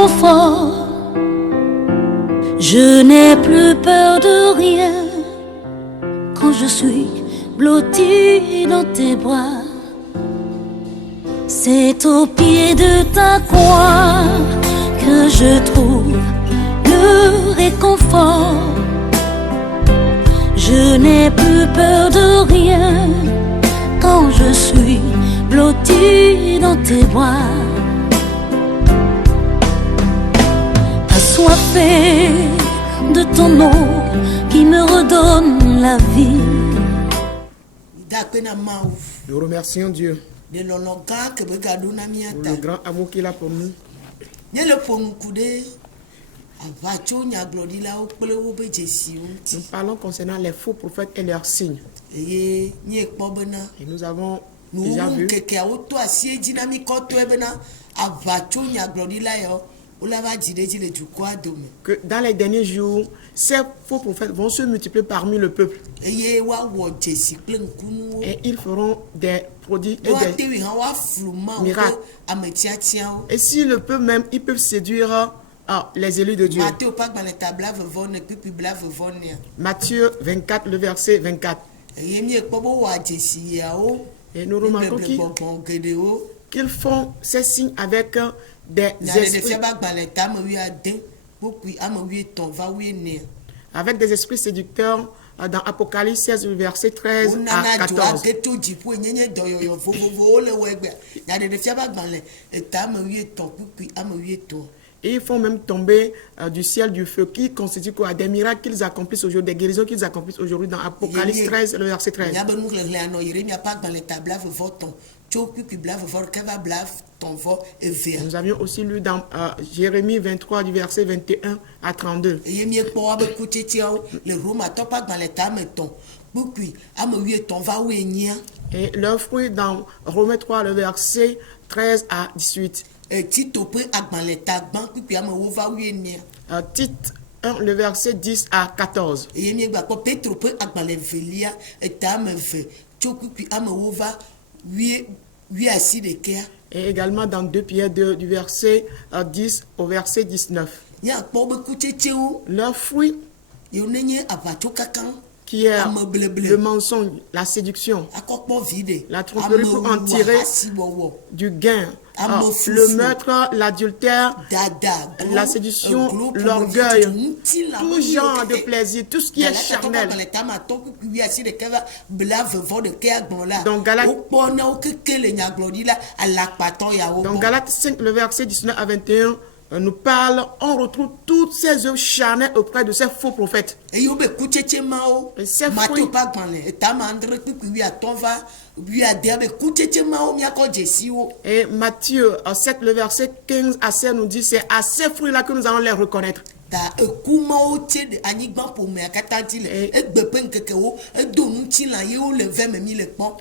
réconfort. Je n'ai plus peur de rien quand je suis blottie dans tes bras. C'est au pied de ta croix que je trouve le réconfort. Je n'ai plus peur de rien quand je suis blottie dans tes bras. Assoiffée de ton eau qui me redonne la vie. Nous remercions Dieu pour le grand amour qu'il a pour nous. Nous parlons concernant les faux prophètes et leurs signes. Et nous avons déjà vu que dans les derniers jours, ces faux prophètes vont se multiplier parmi le peuple. Et ils feront des prodiges et des miracles. Et si le peuple même, ils peuvent séduire les élus de Dieu. Matthieu 24, le verset 24. Et nous remarquons qu'ils font ces signes avec des esprits, avec des esprits séducteurs dans Apocalypse 16, verset 13 à 14. Et ils font même tomber du ciel du feu qui constitue quoi? Des miracles qu'ils accomplissent aujourd'hui, des guérisons qu'ils accomplissent aujourd'hui dans Apocalypse 13, le verset 13. Nous avions aussi lu dans Jérémie 23 du verset 21 à 32. Et leur fruit dans Romains 3, le verset 13 à 18. Tite 1, le verset 10 à 14. Et également dans 2 Pierre 2, du verset 10 au verset 19. Leur fruit, qui est le mensonge, la séduction, la tromperie pour en tirer du gain, le meurtre, l'adultère, la séduction, l'orgueil, tout genre de plaisir, tout ce qui est charnel. Donc Galates 5, le verset 19 à 21, nous parle, on retrouve toutes ces œuvres charnelles auprès de ces faux prophètes. Et ces fruits, et Matthieu 7, le verset 15 à 16 nous dit, c'est à ces fruits-là que nous allons les reconnaître.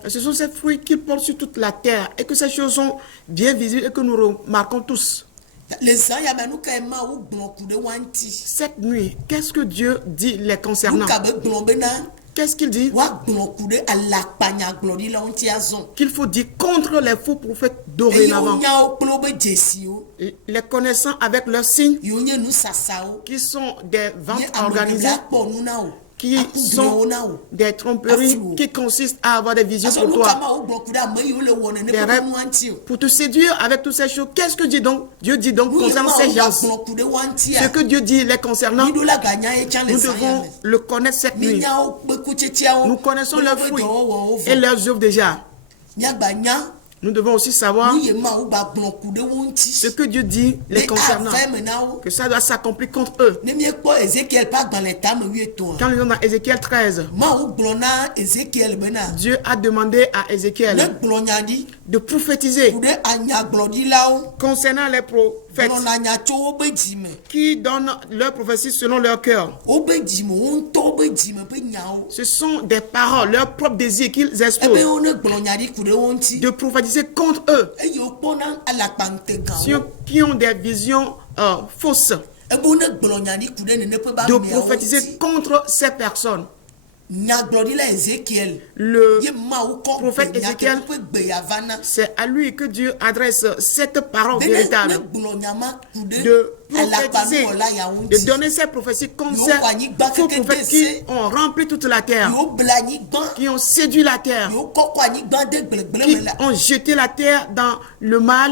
Ce sont ces fruits qui portent sur toute la terre et que ces choses sont bien visibles et que nous remarquons tous. Cette nuit, qu'est-ce que Dieu dit les concernant? Qu'est-ce qu'il dit? Qu'il faut dire contre les faux prophètes dorénavant. Les connaissant avec leurs signes, qui sont des ventes organisées, qui sont des tromperies qui consistent à avoir des visions pour toi, des rêves, pour te séduire avec toutes ces choses. Qu'est-ce que dit donc Dieu dit donc concernant ces gens? Ce que Dieu dit les concernant, nous devons le connaître cette nuit. Nous connaissons leurs fruits et leurs œuvres déjà. Nous devons aussi savoir ce que Dieu dit les concernant, que ça doit s'accomplir contre eux. Quand nous sommes dans Ézéchiel 13, Dieu a demandé à Ézéchiel de prophétiser concernant les prophètes qui donnent leur prophétie selon leur cœur. Ce sont des paroles, leurs propres désirs qu'ils exposent, de prophétiser contre eux, ceux qui ont des visions fausses, de prophétiser contre ces personnes. le prophète Ézéchiel, c'est à lui que Dieu adresse cette parole véritable de prophétiser, de donner ces prophéties comme ces faux prophètes qui ont rempli toute la terre, qui ont séduit la terre, qui ont jeté la terre dans le mal.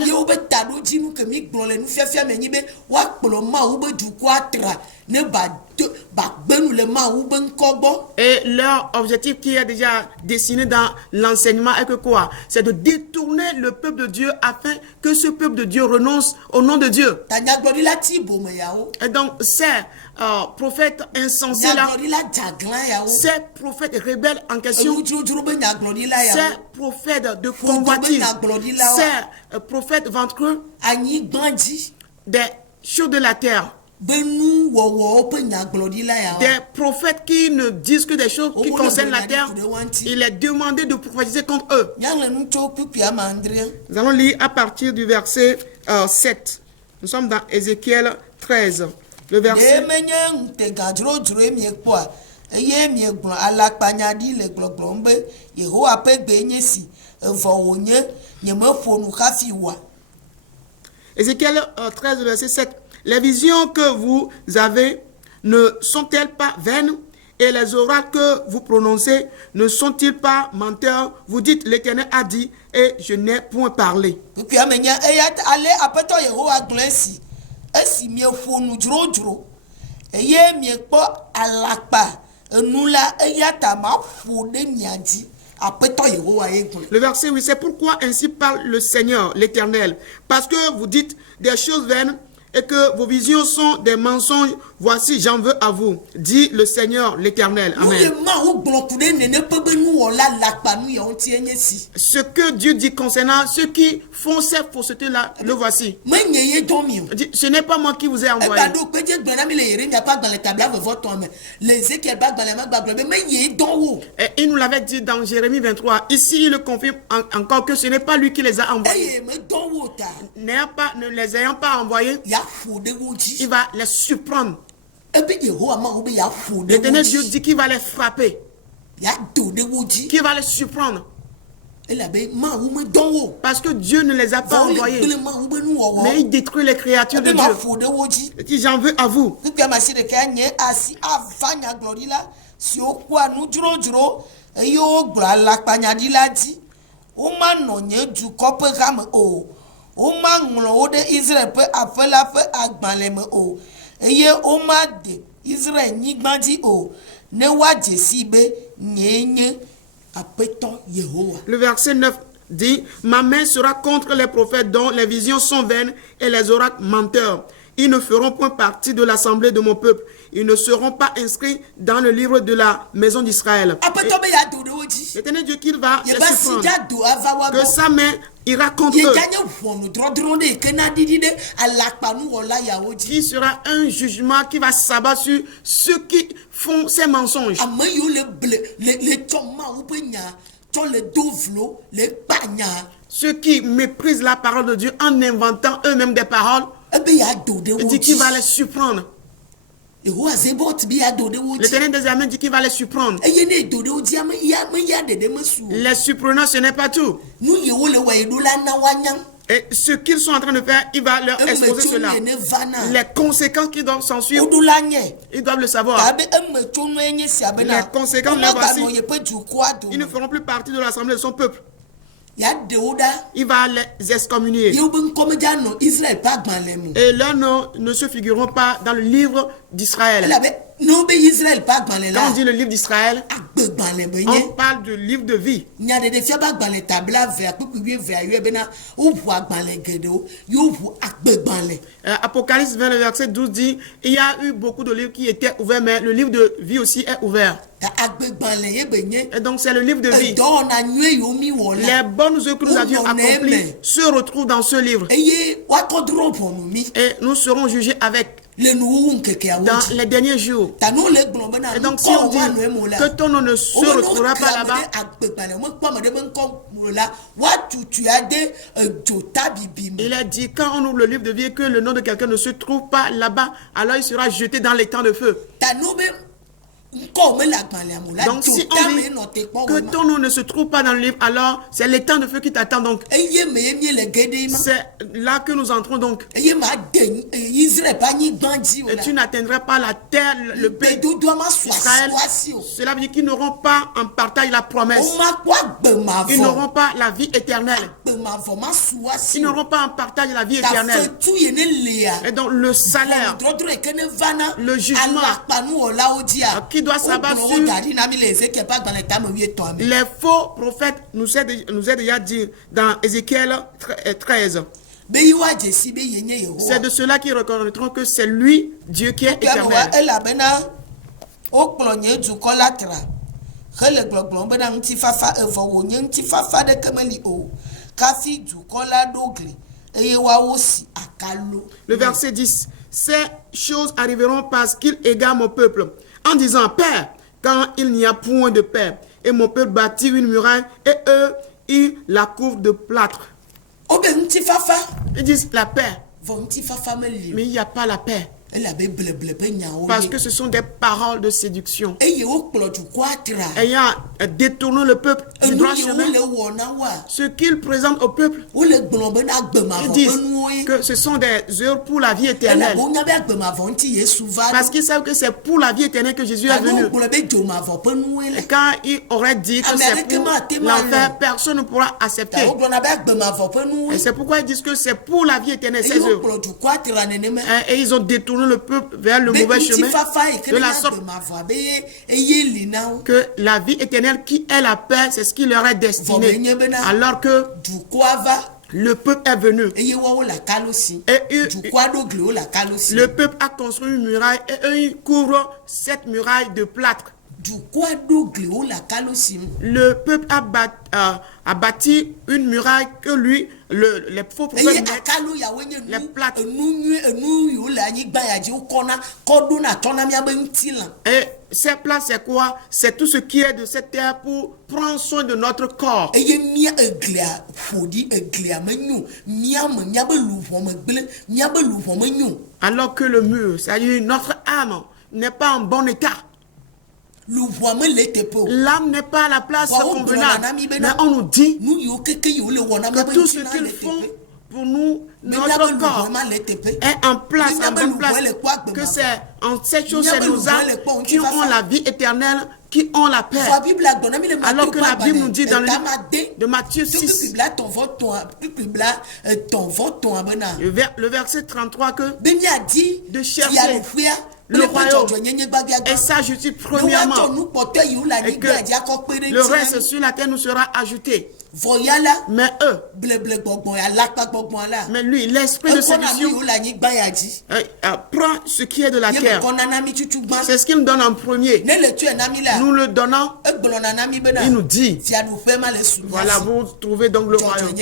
Et leur objectif qui est déjà dessiné dans l'enseignement est que quoi? C'est de détourner le peuple de Dieu afin que ce peuple de Dieu renonce au nom de Dieu. Et donc ces prophètes insensés là, ces prophètes rebelles en question, ces prophètes de convoitise, ces prophètes ventreux des choses de la terre, des prophètes qui ne disent que des choses qui concernent la terre, il est demandé de prophétiser contre eux. Nous allons lire à partir du verset 7. Nous sommes dans Ézéchiel 13. Le verset... Ézéchiel 13, verset 7. Les visions que vous avez ne sont-elles pas vaines? Et les oracles que vous prononcez ne sont-ils pas menteurs? Vous dites, l'Éternel a dit, et je n'ai point parlé. Le verset 8, c'est pourquoi ainsi parle le Seigneur, l'Éternel. Parce que vous dites des choses vaines et que vos visions sont des mensonges, voici, j'en veux à vous, dit le Seigneur, l'Éternel. Amen. Ce que Dieu dit concernant ceux qui font ces faussetés-là, le voici. Ce n'est pas moi qui vous ai envoyé. Et il nous l'avait dit dans Jérémie 23. Ici, il le confirme encore que ce n'est pas lui qui les a envoyés. Ne les ayant pas envoyés, il va les surprendre. L'Éternel Dieu dit qu'il va les frapper, qu'il va les surprendre. Parce que Dieu ne les a pas envoyés, mais il détruit les créatures de Dieu. Il dit, j'en veux à vous. Le verset 9 dit, ma main sera contre les prophètes dont les visions sont vaines et les oracles menteurs. Ils ne feront point partie de l'assemblée de mon peuple. Ils ne seront pas inscrits dans le livre de la maison d'Israël. L'Éternel Dieu qu'il va les surprendre, que sa main ira contre eux. Qui sera un jugement qui va s'abattre sur ceux qui font ces mensonges. Ceux qui méprisent la parole de Dieu en inventant eux-mêmes des paroles. Il dit qu'il va les surprendre. L'Éternel des armées dit qu'il va les surprendre. Les surprenants, ce n'est pas tout. Et ce qu'ils sont en train de faire, il va leur exposer cela. Les conséquences qui doivent s'en suivre, ils doivent le savoir. Les conséquences, les voici. Ils ne feront plus partie de l'assemblée de son peuple. Il va les excommunier. Et leurs noms ne se figureront pas dans le livre d'Israël. Quand on dit le livre d'Israël, on parle du livre de vie. Apocalypse 20, verset 12 dit, il y a eu beaucoup de livres qui étaient ouverts, mais le livre de vie aussi est ouvert. Et donc c'est le livre de vie. Les bonnes œuvres que nous avions accomplies se retrouvent dans ce livre. Et nous serons jugés avec dans les derniers jours. Et donc si on dit que ton nom ne se retrouvera pas là-bas, il a dit quand on ouvre le livre de vie et que le nom de quelqu'un ne se trouve pas là-bas, alors il sera jeté dans les temps de feu. Donc si on dit que ton nom ne se trouve pas dans le livre, alors c'est l'étang de feu qui t'attend. Donc c'est là que nous entrons donc. Et tu n'atteindras pas la terre, le pays d'Israël. Cela veut dire qu'ils n'auront pas en partage la promesse. Ils n'auront pas la vie éternelle. Ils n'auront pas en partage la vie éternelle. Et donc le salaire, le jugement qui doit s'abattre sur les faux prophètes nous est déjà dit dans Ézéchiel 13. C'est de cela qu'ils reconnaîtront que c'est lui, Dieu, qui est éternel. Le verset 10. Ces choses arriveront parce qu'il égare mon peuple, en disant, Père, quand il n'y a point de Père, et mon peuple bâtit une muraille, et eux, ils la couvrent de plâtre. Ils disent la paix, mais il n'y a pas la paix. Parce que ce sont des paroles de séduction. Ayant détourné le peuple du droit chemin, ce qu'ils présentent au peuple, ils disent que ce sont des œuvres pour la vie éternelle. Parce qu'ils savent que c'est pour la vie éternelle que Jésus est venu. Et quand il aurait dit que c'est pour l'enfer, personne ne pourra accepter. Et c'est pourquoi ils disent que c'est pour la vie éternelle, ces œuvres. Et ils ont détourné le peuple vers le mauvais chemin, de la sorte que la vie éternelle qui est la paix, c'est ce qui leur est destiné, alors que le peuple est venu. Et le peuple a construit une muraille et eux ils couvrent cette muraille de plâtre. Le peuple a bâti une muraille que lui, les faux prophètes mettent les plâtres. Et ces plâtres, c'est quoi? C'est tout ce qui est de cette terre pour prendre soin de notre corps. Alors que le mur, c'est-à-dire notre âme, n'est pas en bon état. L'âme n'est pas à la place convenable. Mais on nous dit que tout ce qu'ils font pour nous, notre corps est en place, en bonne place. Que c'est en cette chose, c'est nos âmes qui ont la vie éternelle, qui ont la paix. Alors que la Bible nous dit dans le livre de Matthieu 6, le verset 33, que de chercher le royaume et sa justice premièrement, et que le reste sur la terre nous sera ajouté. Mais eux, mais lui, l'esprit de séduction prend ce qui est de la terre. C'est ce qu'il nous donne en premier. Nous le donnons. Il nous dit, voilà, vous trouvez donc le royaume.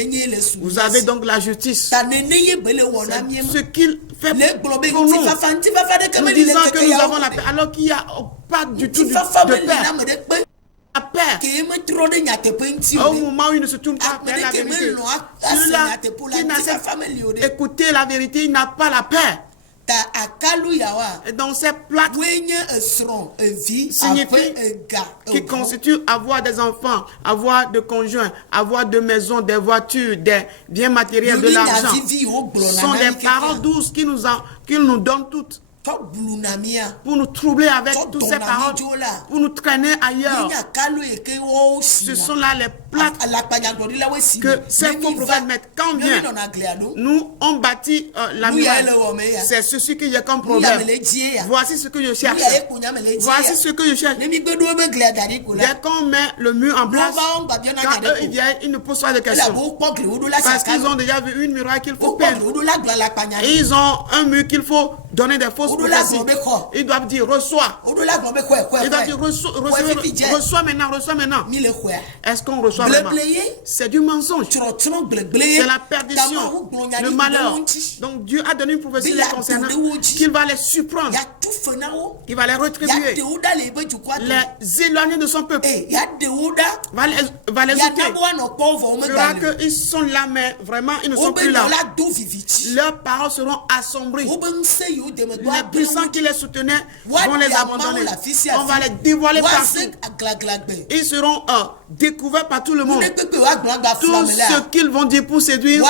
Vous avez donc la justice. Ce qu'il fait pour nous. Nous disons que nous avons la paix, alors qu'il n'y a pas du tout de paix. La paix. Au moment où il ne se tourne pas vers la vérité, celui-là qui n'accepte d'écouter la vérité, il n'a pas la paix. Et donc ces plâtres signifie qui constitue avoir des enfants, avoir de conjoints, avoir de maisons, des voitures, des biens matériels, de l'argent. Ce sont des paroles douces qui nous donnent toutes. Pour nous troubler avec toutes ces paroles, pour nous traîner ailleurs. Ce sont là les plâtres que ces faux prophètes mettent. Quand vient, nous on bâtit la muraille. C'est ceci que j'ai comme problème. Voici ce que je cherche. Voici ce que je cherche. Dès qu'on met le mur en place, quand eux ils viennent, ils ne posent pas de questions. Parce qu'ils ont déjà vu une muraille qu'il faut peindre. Et ils ont un mur qu'il faut donner des fausses. Ils doivent dire reçois. Ils doivent dire reçois maintenant. Est-ce qu'on reçoit pas vraiment. C'est du mensonge. C'est la perdition, le malheur. Donc Dieu a donné une prophétie les concernant qu'il va les surprendre. Il va les rétribuer. Les éloigner de son peuple. Va les ôter. Il verra qu'ils sont là, mais vraiment ils ne sont plus là. Leurs paroles seront assombries. Les puissants qui les soutenaient vont les abandonner. On va les dévoiler partout. Ils seront découverts par tout le monde. Tout ce qu'ils vont dire pour séduire,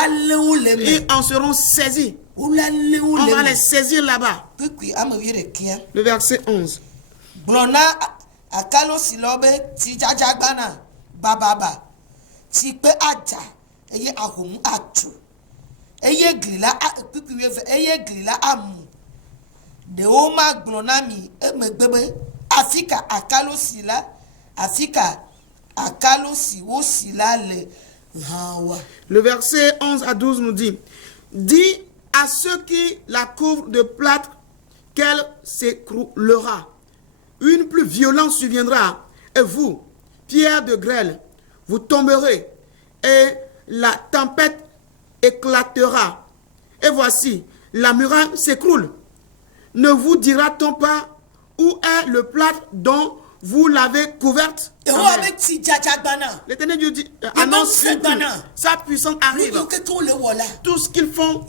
ils en seront saisis. On va les saisir là-bas. Le verset 11. Le verset 11 à 12 nous dit: dis à ceux qui la couvrent de plâtre qu'elle s'écroulera. Une plus violente surviendra, et vous, pierre de grêle, vous tomberez, et la tempête éclatera. Et voici, la muraille s'écroule. Ne vous dira-t-on pas où est le plâtre dont vous l'avez couverte? L'Éternel Dieu dit, annonce sa puissance arrive. Tout ce qu'ils font,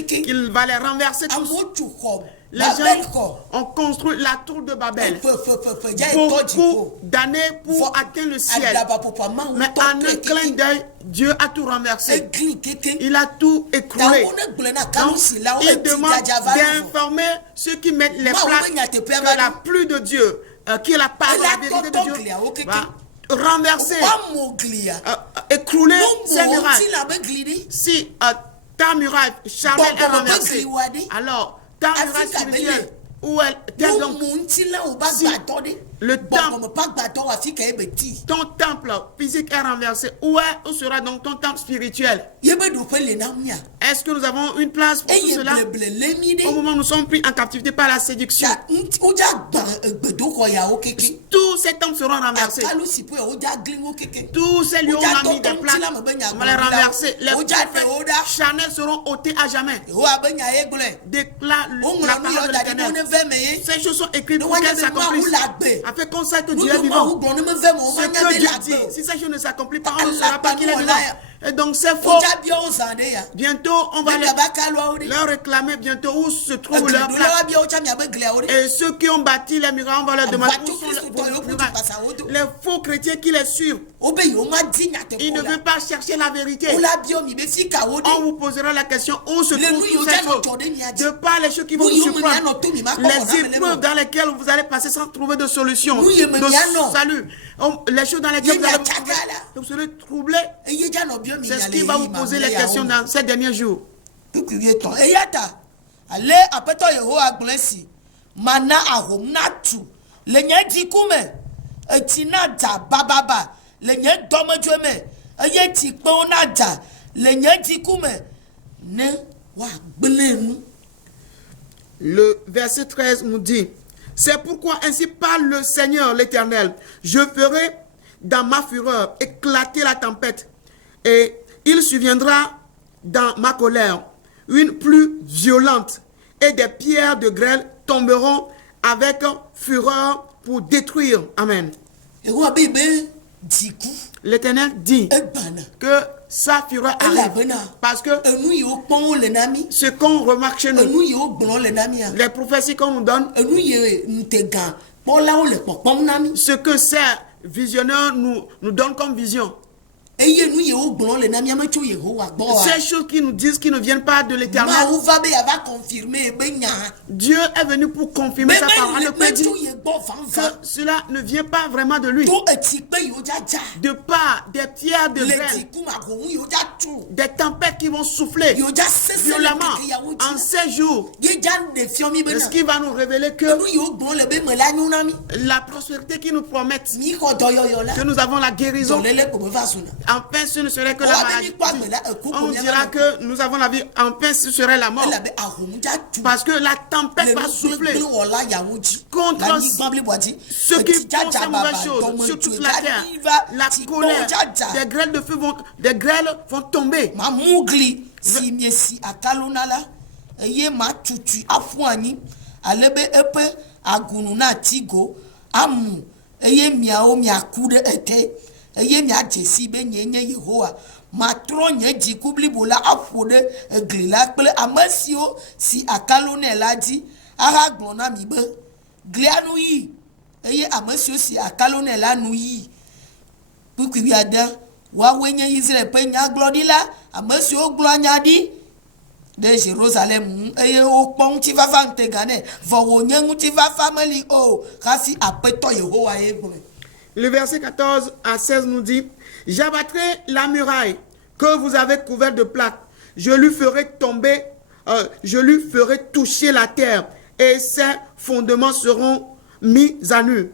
qu'il va les renverser tous. Les gens ont construit la tour de Babel beaucoup d'années pour atteindre le ciel. Mais en un clin d'œil, Dieu a tout renversé. Il a tout écroulé. Donc, il demande d'informer ceux qui mettent les plaques que la pluie de Dieu, qui est la parole de la vérité de Dieu, va renverser, écrouler ces murailles. Si ta muraille charnelle est renversée, alors ta muraille spirituelle, où elle t'est donc, si le temple, ton temple physique est renversé, où sera donc ton temple spirituel? Est-ce que nous avons une place pour tout cela? Au moment où nous sommes pris en captivité par la séduction, tous ces temples seront renversés. Tous ces lieux où on a mis des plaques, on va les renverser. Les prophètes charnels seront ôtés à jamais. Déclare la parole de l'Éternel. Ces choses sont écrites pour qu'elles s'accomplissent. Afin qu'on sache que Dieu est vivant. Ce que Dieu dit, si ces choses ne s'accomplissent pas, on ne saura pas qu'il est vivant. Et donc c'est faux. Bientôt on va leur réclamer bientôt où se trouve leur place. Et ceux qui ont bâti les murailles, on va leur demander où sont vos murailles. Les faux chrétiens qui les suivent, ils ne veulent pas chercher la vérité. On vous posera la question où se trouve tout ces choses. De par les choses qui vont vous surprendre, les épreuves dans lesquelles vous allez passer sans trouver de solution, de salut, les choses dans lesquelles vous serez troublés. C'est ce qui va vous poser les questions dans ces derniers jours. Le verset 13 nous dit: c'est pourquoi ainsi parle le Seigneur l'Éternel, je ferai dans ma fureur éclater la tempête, et il surviendra dans ma colère une pluie violente, et des pierres de grêle tomberont avec fureur pour détruire. Amen. L'Éternel dit que sa fureur arrive, parce que ce qu'on remarque chez nous, les prophéties qu'on nous donne, ce que ces visionnaires nous donnent comme vision, ces choses qui nous disent qu'ils ne viennent pas de l'Éternel, Dieu est venu pour confirmer sa parole, que cela ne vient pas vraiment de lui. De par des pierres de grêle, des tempêtes qui vont souffler violemment en ces jours, ce qui va nous révéler que la prospérité qui nous promet, que nous avons la guérison, enfin ce ne serait que la maladie. On dira que nous avons la vie, enfin ce serait la mort. Parce que la tempête va souffler contre ceux qui font ces mauvaises choses sur toute la terre. La colère, des grêles vont tomber. Alebe epe agununa tigo amu eye miao miakude ete eye mia jesi be nyenye Yehowa matro nye jikubli bola afode glila kple amasio si akalone ladi ara glona mi be glianu yi eye amasio si akalone la nu yi puku biada wa wenye Israel pe nya glodila amasio gloanya di de Jérusalem eye o pon ti fafa ntegane vo nyengu ti fafa meli o kasi apeto Yehowa egbe. Le verset 14 à 16 nous dit: j'abattrai la muraille que vous avez couverte de plaques, je lui ferai tomber, je lui ferai toucher la terre et ses fondements seront mis à nu.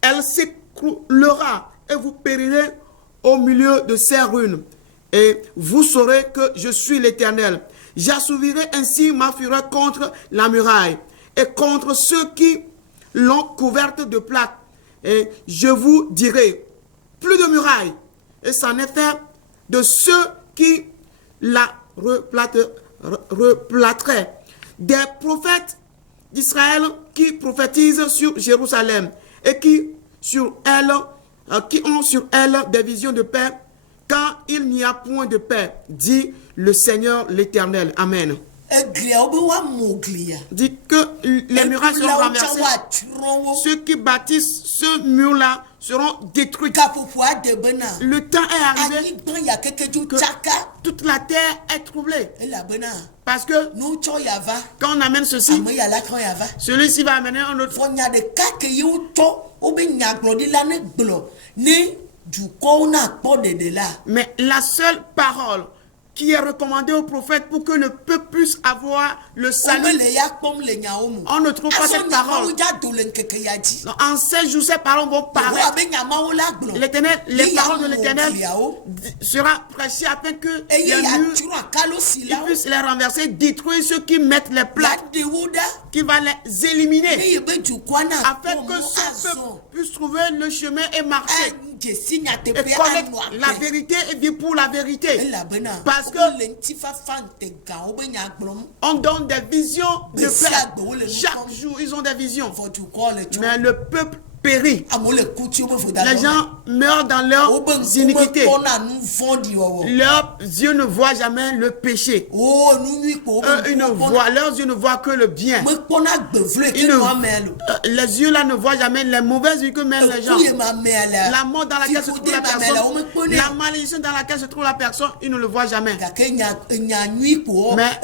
Elle s'écroulera et vous périrez au milieu de ses ruines et vous saurez que je suis l'Éternel. J'assouvirai ainsi ma fureur contre la muraille et contre ceux qui l'ont couverte de plaques. Et je vous dirai, plus de muraille. Et c'en est fait de ceux qui la replâtraient. Des prophètes d'Israël qui prophétisent sur Jérusalem et qui ont sur elle des visions de paix, quand il n'y a point de paix, dit le Seigneur l'Éternel. Amen. Dit que les murailles seront renversées. Ceux qui bâtissent ce mur-là seront détruits. Le temps est arrivé que toute la terre est troublée. Parce que quand on amène ceci, celui-ci va amener un autre. Mais la seule parole qui est recommandée au prophète pour que le peuple puisse avoir le salut, on ne trouve pas cette parole. En 16 jours, ces paroles vont paraître. Les paroles de l'Éternel sera prêchées afin que les murs, ils puissent les renverser, détruire ceux qui mettent les plaques, qui va les éliminer, afin que ce peuple puisse trouver le chemin et marcher. Et connaître la vérité et vivre pour la vérité. Parce que on donne des visions de paix. Chaque jour, ils ont des visions. Mais le peuple périt. Les gens meurent dans leurs iniquités. Leurs yeux ne voient jamais le péché. Leurs yeux ne voient que le bien. Les yeux là ne voient jamais les mauvaises vues que mènent les gens. La mort dans laquelle se trouve la personne, la malédiction dans laquelle se trouve la personne, ils ne le voient jamais. Mais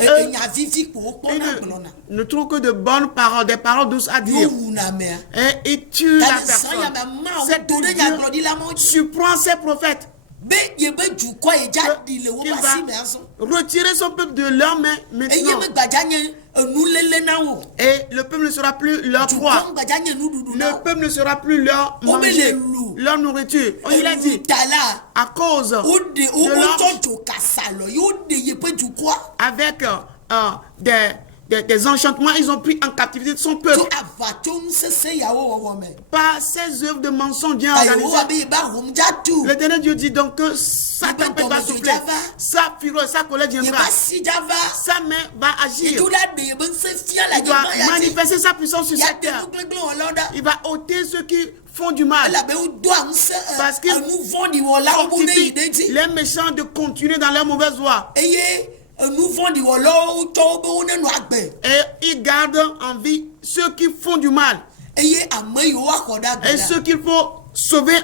eux, ils ne trouvent que de bonnes paroles, des paroles douces à dire. Et ils tuent la personne. Cette Dieu surprend ses prophètes. Il va retirer son peuple de leurs mains maintenant. Et le peuple ne sera plus leur proie. Le peuple ne sera plus leur manger, leur nourriture. Il a dit, à cause de leur... avec des enchantements, ils ont pris en captivité son peuple. Par ces œuvres de mensonges bien organisées. L'Éternel Dieu dit donc que sa tempête va souffler. Sa fureur, sa colère viendra. Sa main va agir. Il doit manifester sa puissance sur cette terre. Il va ôter ceux qui font du mal. Parce qu'ils fortifient les méchants de continuer dans leur mauvaise voie. Et il garde en vie ceux qui font du mal. Et ceux qu'il faut sauver.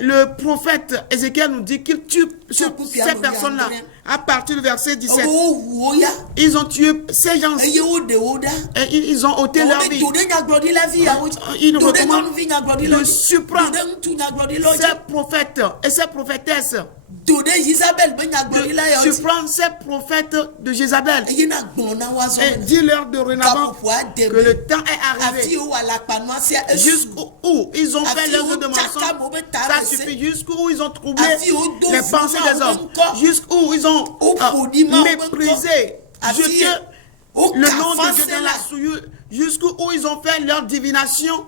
Le prophète Ézéchiel nous dit qu'il tue ces personnes-là à partir du verset 17. Ils ont tué ces gens. Et ils ont ôté leur vie. Ils recommandent de surprendre ces prophètes et ces prophétesses. Surprendre ces prophètes de Jézabel. Et dis-leur dorénavant que le temps est arrivé. Jusqu'où ils ont fait leurs œuvres de mensonge. Ça suffit. Jusqu'où ils ont troublé les pensées des hommes. Jusqu'où ils ont méprisé, jeté le nom de Dieu dans la souillure. Jusqu'où ils ont fait leur divination.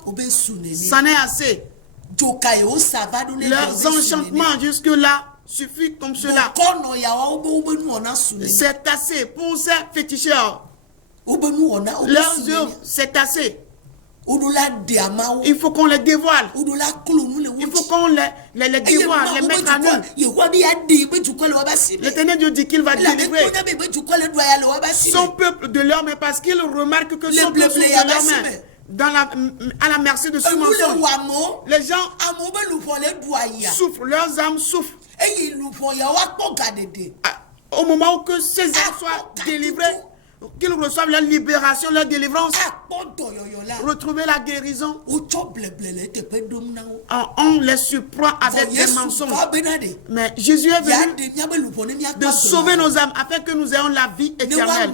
Ça n'est assez. Leurs enchantements jusque-là suffit comme cela. C'est assez pour ces féticheurs. Leurs œuvres, c'est assez. Il faut qu'on les dévoile. Il faut qu'on les dévoile, les mette à nu. L'Éternel Dieu dit qu'il va délivrer son peuple de leur main parce qu'il remarque que son peuple est de leur main. À la merci de ce mensonge. Les gens souffrent, leurs âmes souffrent. Au moment où que ces âmes soient délivrées, qu'ils reçoivent leur libération, leur délivrance, retrouver la guérison, on les surprend avec des mensonges. Mais Jésus est venu de sauver nos âmes afin que nous ayons la vie éternelle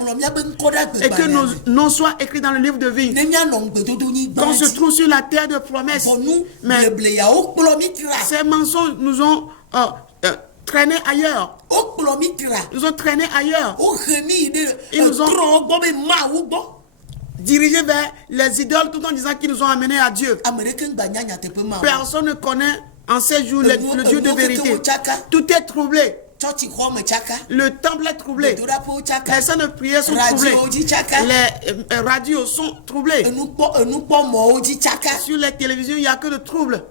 et que nos noms soient écrits dans le livre de vie, qu'on se trouve sur la terre de promesses. Mais ces mensonges nous ont traîné ailleurs. Ils ont traîné ailleurs. Ils nous ont dirigés vers les idoles tout en disant qu'ils nous ont amenés à Dieu. Personne ne connaît en ces jours le Dieu de vérité. Tout est troublé. Le temple est troublé. Les scènes de prière sont troublées. Les radios sont troublées. Sur les télévisions, il n'y a que de troubles.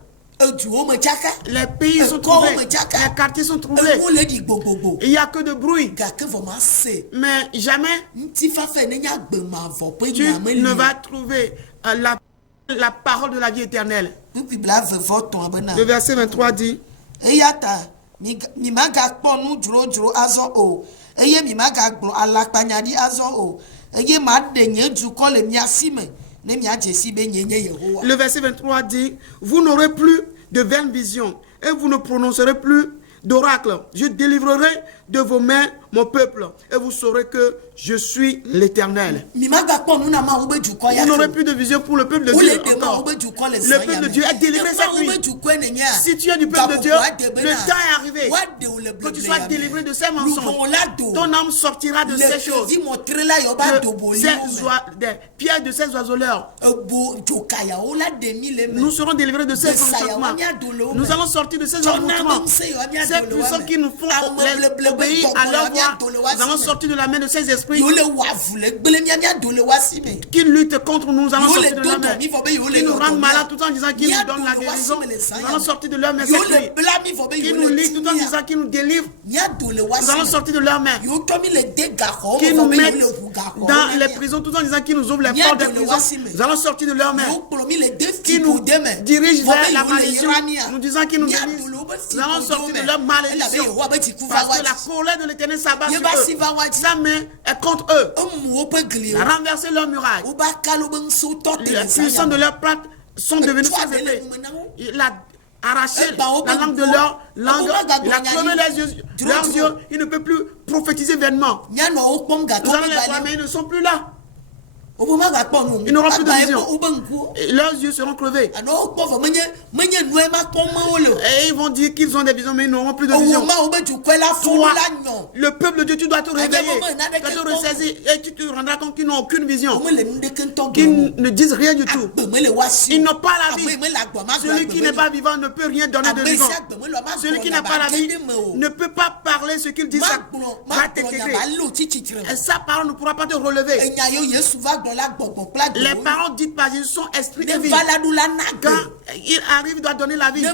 Les pays sont troublés, les quartiers sont troublés. Il n'y a que de bruit. Mais jamais tu ne vas trouver la parole de la vie éternelle. Le verset 23 dit le verset 23 dit, vous n'aurez plus de vaines visions et vous ne prononcerez plus d'oracle. Je délivrerai de vos mains mon peuple et vous saurez que je suis l'Éternel. Vous n'aurez plus de vision pour le peuple de Dieu encore. Le peuple de Dieu est délivré cette nuit. Si tu es du peuple de Dieu, le temps est arrivé que tu sois délivré de ces mensonges. Ton âme sortira de ces choses. Des pierres de ces oiseleurs. Nous serons délivrés de ces enchantements. Nous allons sortir de ces envoûtements. Ces puissants qui nous font obéir à leur voix. Nous allons sortir de la main de ces esprits qui luttent contre nous. Nous allons sortir de leur main. Qui nous rendent malades tout en disant qu'ils nous donnent la guérison. Nous allons sortir de leur main. Qui nous lient tout en disant qu'ils nous délivrent. Nous allons sortir de leur main. Qui nous mettent dans les prisons tout en disant qu'ils nous ouvrent les portes des prisons. Nous allons sortir de leur main. Qui nous dirigent vers la malédiction. Nous disant qu'ils nous délivrent. Nous allons sortir de leur malédiction. Parce que la colère de l'Éternel s'abat sur eux. Sa main est contre eux. Il a renversé leur muraille. Les puissants de leur plate sont devenus ses épées. Il a arraché la langue de leur langue. Il a cloué leurs yeux. Ils ne peuvent plus prophétiser vainement. Nous allons les voir, mais ils ne sont plus là. Ils n'auront plus de vision. Et leurs yeux seront crevés. Et ils vont dire qu'ils ont des visions, mais ils n'auront plus de vision. Toi, le peuple de Dieu, tu dois te réveiller. Tu dois te ressaisir et tu te rendras compte qu'ils n'ont aucune vision. Qu'ils ne disent rien du tout. Ils n'ont pas la vie. Celui qui n'est pas vivant ne peut rien donner de vivant. Celui qui n'a pas la vie ne peut pas parler ce qu'il dit. Ça va t'écraser. Et sa parole ne pourra pas te relever. Les paroles dites par Jésus sont esprit et vie. Quand il arrive, il doit donner la vie. Si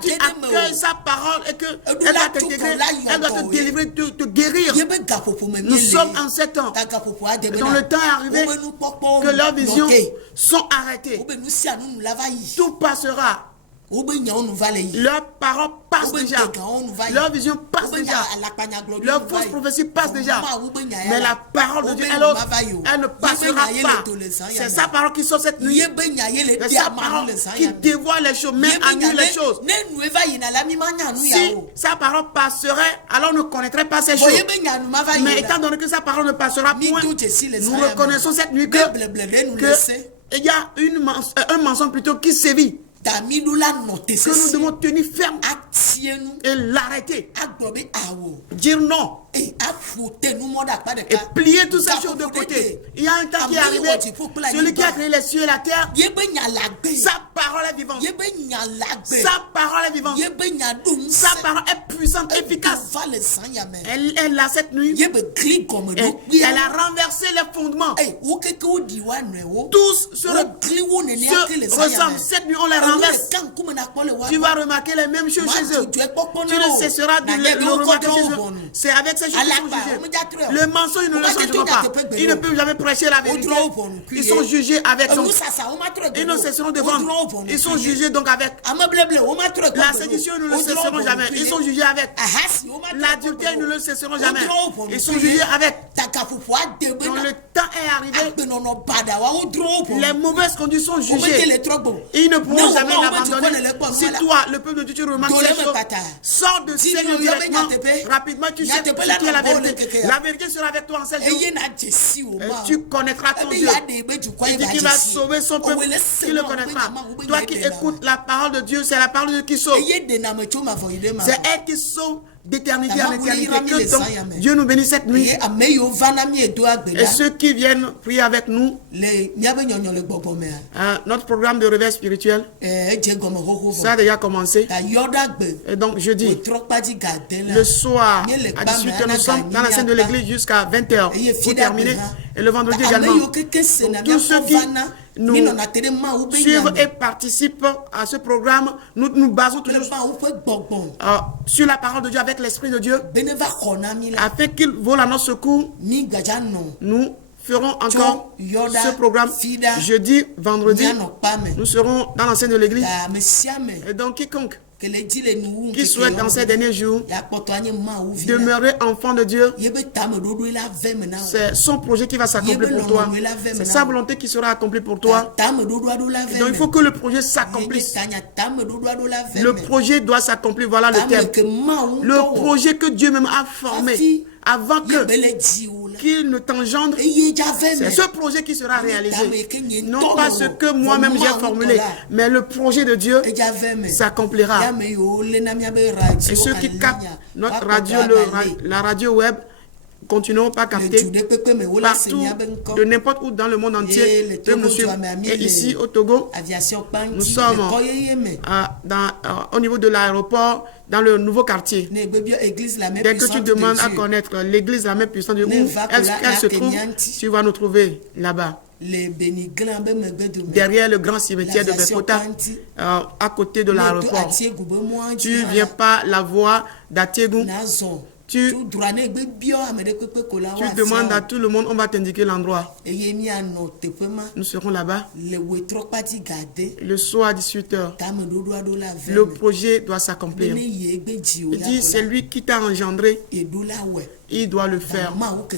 tu accueilles sa parole et qu'elle va t'intégrer, elle doit te délivrer, te guérir. Nous sommes en 7 ans. Dans le temps est arrivé que leurs visions sont arrêtées. Tout passera. Leurs paroles passent déjà. Leur vision passe déjà. Leur fausse prophétie passe déjà. Mais la parole de Dieu, elle ne passera pas. C'est sa parole qui sort cette nuit. C'est sa parole qui dévoile les choses, met à nu les choses. Si sa parole passerait, alors on ne connaîtrait pas ces choses. Mais étant donné que sa parole ne passera point, nous reconnaissons cette nuit que il y a un mensonge plutôt qui sévit. Que nous devons tenir ferme et l'arrêter. Dire non. Et plier toutes ces choses de côté. Il y a un temps qui est arrivé. Celui qui a créé les cieux et la terre, sa parole est vivante. Sa parole est vivante. Sa parole est puissante, efficace. Elle est là cette nuit. Elle a renversé les fondements. Tous se ressemblent. Cette nuit, on les renverse. Tu vas remarquer les mêmes choses chez eux. Tu ne cesseras de le remarquer chez eux. C'est avec ces choses qu'ils sont jugés. Le mensonge, ils ne le changeront pas. Ils ne peuvent jamais prêcher la vérité. Ils sont jugés avec donc. Ils ne cesseront de vendre. Ils sont jugés donc avec. La sédition, ils ne le cesseront jamais. Ils sont jugés avec. L'adultère, ils ne le cesseront jamais. Ils sont jugés avec. Donc le temps est arrivé. Les mauvaises conduites sont jugées. Ils ne pourront jamais l'abandonner. Si toi, le peuple de Dieu, tu remarques ces choses, sors de Seigneur directement. Rapidement, tu sais qui est la vérité. La vérité sera avec toi en 7 jours. Et tu connaîtras ton Dieu. Il dit qu'il va sauver son peuple. Tu le connaîtras. Toi qui écoutes la parole de Dieu, c'est la parole de Dieu qui sauve. C'est elle qui sauve d'éternité en éternité. Que donc Dieu nous bénisse cette nuit. Et ceux qui viennent prier avec nous, notre programme de réveil spirituel, ça a déjà commencé. Et donc jeudi, le soir à 18h, nous sommes dans la scène de l'église jusqu'à 20h pour terminer. Et le vendredi également. Donc, tous ceux qui nous suivent et participent à ce programme, nous nous basons toujours sur la parole de Dieu avec l'Esprit de Dieu, afin qu'il vole à notre secours. Nous ferons encore ce programme jeudi, vendredi. Nous serons dans la scène de l'église. Et donc quiconque qui souhaite dans ces derniers jours demeurer enfant de Dieu, c'est son projet qui va s'accomplir pour toi. C'est sa volonté qui sera accomplie pour toi. Donc il faut que le projet s'accomplisse. Le projet doit s'accomplir, voilà le terme. Le projet que Dieu même a formé avant qu'il ne t'engendre, c'est ce projet qui sera réalisé. Non pas ce que moi-même j'ai formulé, mais le projet de Dieu s'accomplira. Et ceux qui captent notre radio, la radio web, continuons pas capter partout, de n'importe où dans le monde entier, peuvent nous suivre. Et ici au Togo, nous sommes au niveau de l'aéroport, dans le nouveau quartier. Dès que tu demandes à connaître l'église la même puissante de où elle se trouve, tu vas nous trouver là-bas. Derrière le grand cimetière de Bekota, à côté de l'aéroport. Tu viens pas la voir d'Atiegou. Tu demandes à tout le monde, on va t'indiquer l'endroit. Nous serons là-bas. Le soir à 18h, le projet doit s'accomplir. Il dit, c'est lui qui t'a engendré. Il doit le faire. Donc,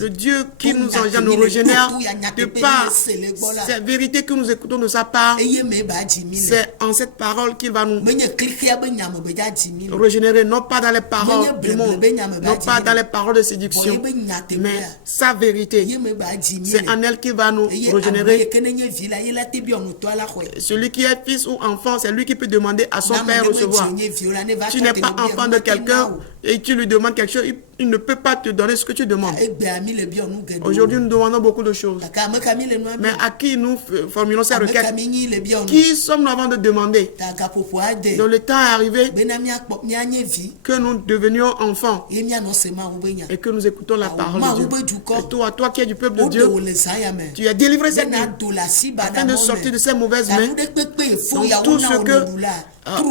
le Dieu qui nous engendre, nous régénère de par cette vérité que nous écoutons de sa part. C'est en cette parole qu'il va nous régénérer, non pas dans les paroles du monde, non pas dans les paroles de séduction, mais sa vérité. C'est en elle qu'il va nous régénérer. Celui qui est fils ou enfant, c'est lui qui peut demander à son père recevoir. Tu n'es pas enfant de quelqu'un et tu lui demandes quelque chose, il ne peut pas te donner ce que tu demandes. Aujourd'hui, nous demandons beaucoup de choses. Mais à qui nous formulons ces requêtes? Qui sommes-nous avant de demander? Donc le temps est arrivé que nous devenions enfants et que nous écoutons la parole de Dieu. Et toi qui es du peuple de Dieu, tu es délivré cette nuit afin de sortir de ces mauvaises mains. Donc tout ce que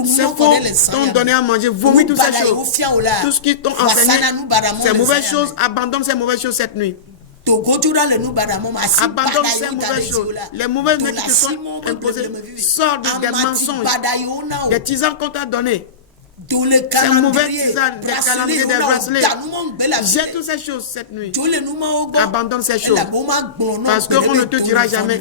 ces faux t'ont donné à manger, vomis toutes ces choses. Tout ce qui t'ont enseigné, ces mauvaises choses, abandonne ces mauvaises choses cette nuit. Abandonne ces mauvaises choses. Les mauvaises choses qui te sont imposées. Sors des mensonges, des tisanes qu'on t'a données. Ces mauvaises tisanes, des calendriers, des bracelets. Jette toutes ces choses cette nuit. Abandonne ces choses. Parce qu'on ne te dira jamais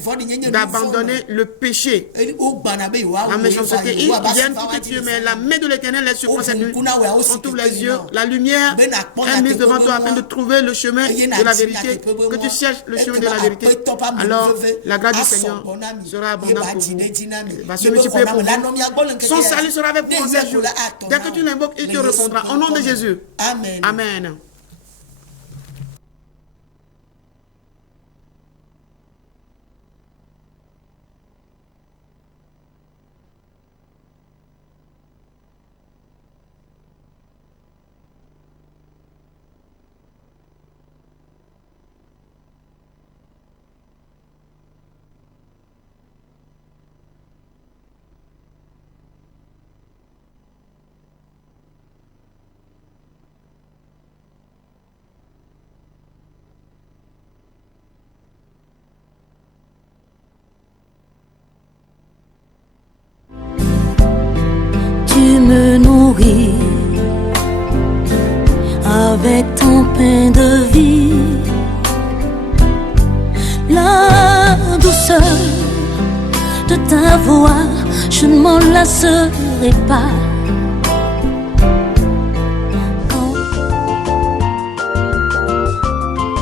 d'abandonner le péché. La méchanceté. Il y a une petite Dieu, mais la main de l'Éternel est sur moi cette nuit. On t'ouvre les yeux. La lumière est mise devant toi afin de trouver le chemin de la vérité. Que tu cherches le chemin de la vérité. Alors, la grâce du Seigneur sera abondante pour vous. Il va se multiplier pour vous. Son salut sera avec vous en ces jours. Dès que tu l'invoques, il te répondra. Au nom de Jésus. Amen. Amen. Tu me nourris avec ton pain de vie, la douceur de ta voix, je ne m'en lasserai pas.